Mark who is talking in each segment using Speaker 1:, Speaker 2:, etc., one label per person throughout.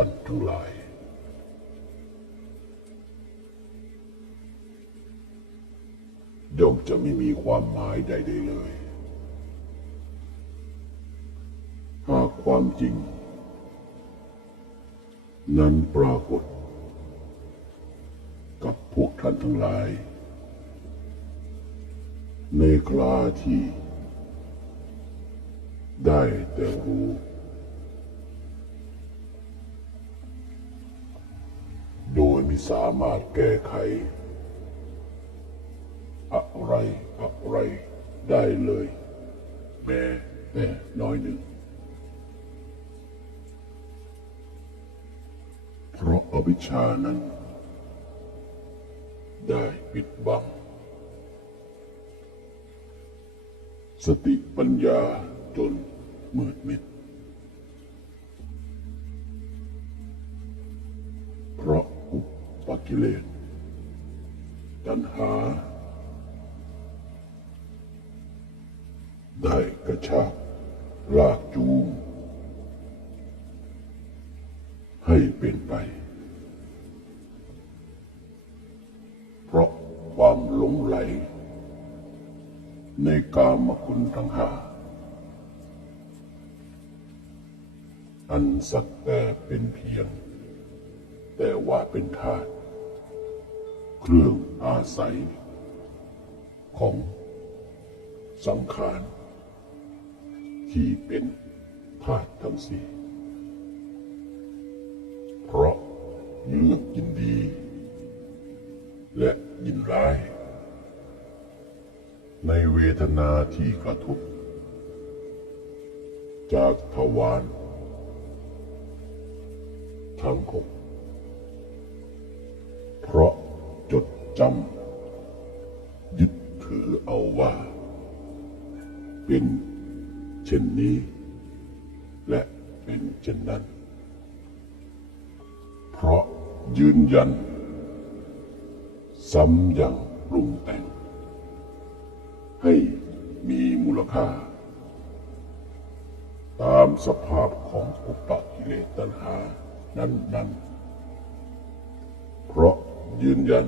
Speaker 1: ท่านทั้งหลาย ย่อมจะไม่มีความหมายใดๆเลย หากความจริง นั้นปรากฏ กับพวกท่านทั้งหลาย ในคลาที่ ได้แต่รู้ โดยไม่สามารถแก้ไข อะไรอะไรได้เลย แม้แต่น้อยหนึ่ง เพราะอวิชชานั้น ได้ปิดบัง สติปัญญาจนมืดมิด เลสตัณหา ได้กระชากลากจูงให้เป็นไป เพราะความหลงไหล ในกามคุณทั้งห้าอันสักแต่เป็นเพียง แต่ว่าเป็นธาตุ เครื่องอาศัย ของสังขารที่เป็นธาตุทั้งสี่ เพราะเลือกยินดี และยินร้าย ในเวทนาที่กระทบ จากทวารทั้งหก จำยึดถือเอาว่า เป็นเช่นนี้ และเป็นเช่นนั้น เพราะยืนยัน ซ้ำยังปรุงแต่ง ให้มีมูลค่า ตามสภาพของอุปกิเลสตัณหานั้น ๆ เพราะยืนยัน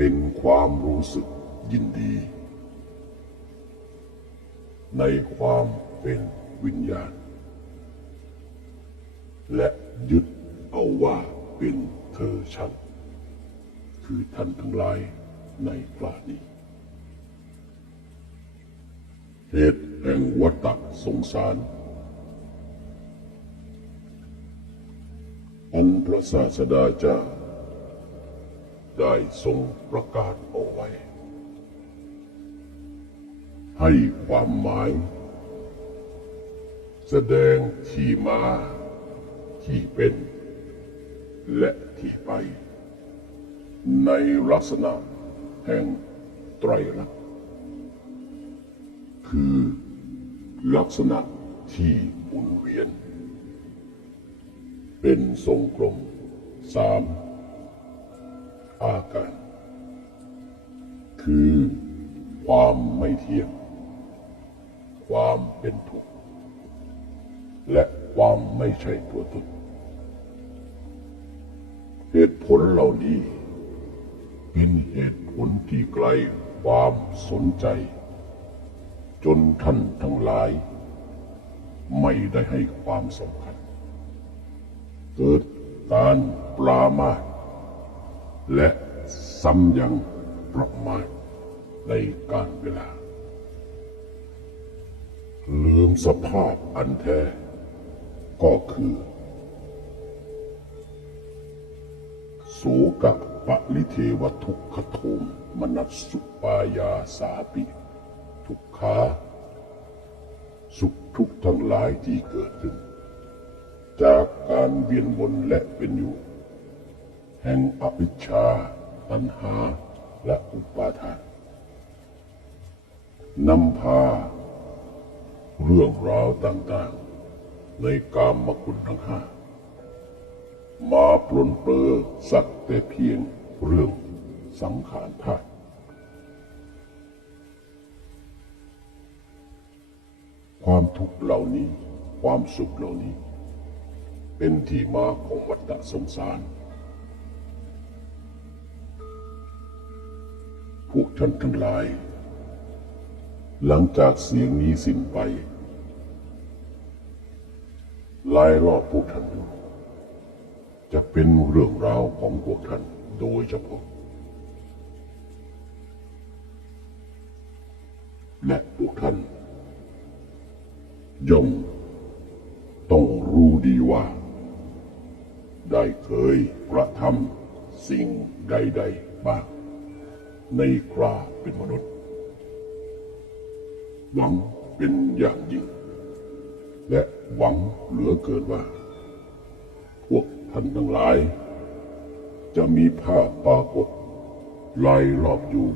Speaker 1: เป็นความรู้สึกยินดี ในความเป็นวิญญาณ และยึดเอาว่าเป็นเธอฉัน คือท่านทั้งหลายในกลานี้เหตุแห่งวัฏสงสาร อันพระศาสดาเจ้า ได้ทรงประกาศเอาไว้ ให้ความหมาย แสดงที่มา ที่เป็น และที่ไป ในลักษณะแห่งไตรลักษณ์คือลักษณะที่หมุนเวียน เป็นทรงกลมสาม อาการคือความไม่เที่ยง ความเป็นทุกข์ และความไม่ใช่ตัวตนเหตุผลเหล่านี้เป็นเหตุผลที่ไกลความสนใจ จนท่านทั้งหลาย ไม่ได้ให้ความสำคัญ เกิดการปรามาส และซ้ำยังประมาทในการเวลา ลืมสภาพอันแท้ก็คือโสกะปะลิเทวทุกขโทมมนัสสุปายาสาปิ ทุกขา สุขทุกทั้งหลายที่เกิดขึ้น จากการเวียนวนและเป็นอยู่ ห่งอวิชชา ตัณหา และอุปาทานนำพา เรื่องราวต่างๆ ในกามคุณทั้งห้ามาปลนเปลือสักแต่เพียงเรื่องสังขารธาตุความทุกข์เหล่านี้ ความสุขเหล่านี้ เป็นที่มาของวัฏสงสาร ท่านทั้งหลาย หลังจากเสียงนี้สิ้นไปลายรอบพวกท่านจะเป็นเรื่องราวของพวกท่านโดยเฉพาะ และพวกท่าน ย่อมต้องรู้ดีว่า ได้เคยกระทำสิ่งใด ๆ บ้าง ในคราเป็นมนุษย์ หวังเป็นอย่างยิ่ง และหวังเหลือเกินว่า พวกท่านทั้งหลาย จะมีภาพปรากฏลายรอบอยู่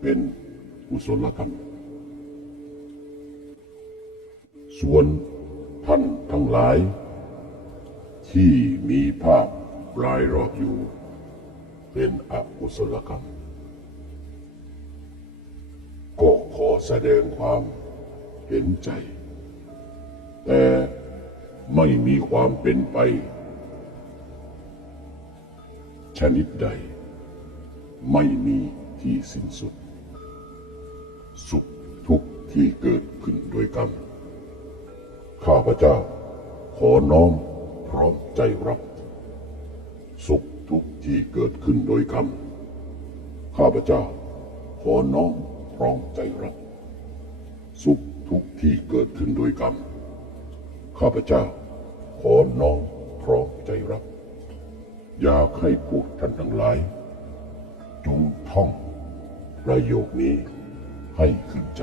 Speaker 1: เป็นกุศลกรรมส่วนท่านทั้งหลาย ที่มีภาพรายรอบอยู่ เป็นอกุศลกรรมก็ขอแสดงความเห็นใจ แต่ไม่มีความเป็นไป ชนิดใด ไม่มีที่สิ้นสุด สุขทุกข์ที่เกิดขึ้นโดยกรรม ข้าพเจ้าขอน้อมพร้อมใจรับ สุข ทุกข์ที่เกิดขึ้นโดยกรรม ข้าพเจ้า ขอน้อมพร้อมใจรับ สุขทุกข์ที่เกิดขึ้นโดยกรรม ข้าพเจ้า ขอน้อมพร้อมใจรับ อยากให้พวกท่านทั้งหลาย จงท่อง ประโยคนี้ให้ขึ้นใจ